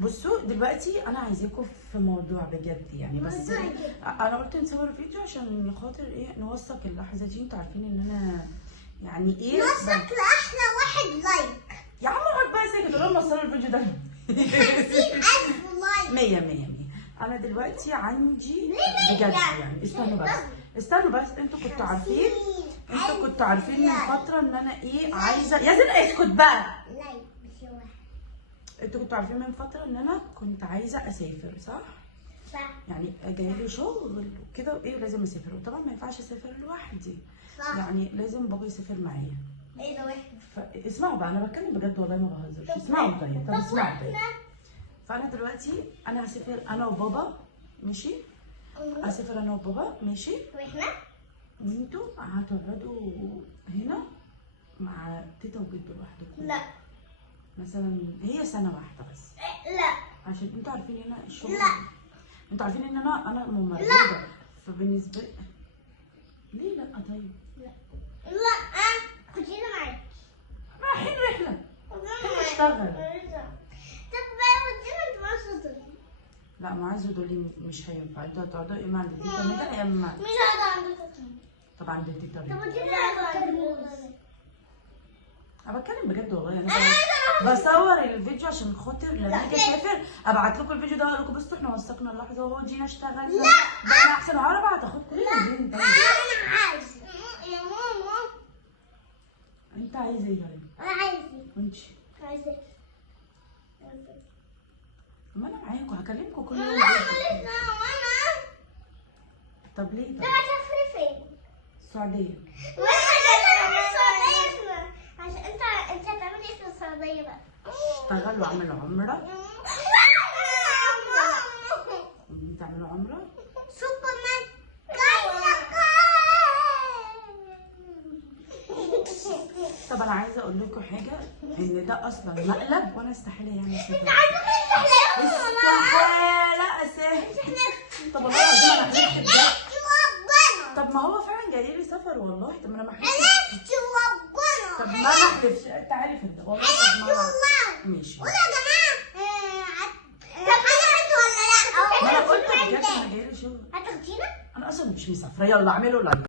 بصوا دلوقتي انا عايزاكم في موضوع بجد يعني، بس انا قلت نصور فيديو عشان خاطر ايه نوثق اللحظه دي. انتوا عارفين ان انا يعني ايه نوثق لاحلى واحد لايك. يا عم اقعد بقى ساكت لما نصور الفيديو ده. 50,000 لايك. 100 100 100. انا دلوقتي عندي بجد يعني، استنوا بس انتوا كنتوا عارفين من فتره ان انا ايه عايزه. يا زين اسكت بقى. لايك مش واحد. انتوا كنتوا عارفين من فتره ان انا كنت عايزه اسافر، صح؟ صح. يعني جايلي شغل كده وايه لازم اسافر، وطبعا ما ينفعش اسافر لوحدي. صح. يعني لازم بابا يسافر معايا. ايه ده واحد؟ اسمعوا بقى، انا بتكلم بجد والله ما بهزرش. اسمعوا طيب، طب اسمعوا طيب. فانا دلوقتي انا هسافر انا وبابا، ماشي؟ اسافر انا وبابا، ماشي؟ واحنا؟ وانتوا هتقعدوا هنا مع تيتا وجدو لوحدكم. لا. مثلا هي سنه واحده بس. لا. عشان انتوا عارفين هنا الشغل. لا. انتوا عارفين ان انا ممرضه. فبالنسبه ليه لا طيب؟ لا خدينا معاك. رايحين رحله. نشتغل. طب بقى ودينا نتواصل. لا معاذ دول مش هينفع. انتوا هتقعدوا يا اما عند تيتا ميجا يا اما مش هقعد عند تيتا. طب عند تيتا طب ميجا. ودينا انا بتكلم بجد والله. انا بصور الفيديو عشان خاطر لما اجي اسافر ابعت لكم الفيديو ده اقول لكم بصوا احنا وثقنا اللحظه وهو جينا اشتغلنا. لا ده انا احسن عربه هتاخدكم يومين. انا عايز يا ماما. انت عايز ايه يعني؟ انا عايز. وانت؟ عايزة. ما انا معاكم هكلمكم كل يوم. لا ماليش دعوة وانا. طب ليه طب طيب؟ هتسافري فين؟ السعوديه. السعودية عشان انت هتعملي ايه في السعودية بقى؟ اشتغل واعمل عمره. تعملوا عمره؟ سوبرمان. طب انا عايزه اقول لكم حاجه، ان ده اصلا مقلب وانا استحاله يعني اسافر. استحاله اسافر. طب والله العظيم انا حلفت بجد. طب ما هو فعلا جاي لي سفر والله. طب ما انا ما حلفتش. طب ما انا احلفش. انت عارف انت والله. ماشي. قولوا يا جماعه. طب انا ولا لا؟ ما انا قلت بجد انا جاي لي شغل. هتاخدينا؟ انا اصلا مش مسافره. يلا اعملوا لايك.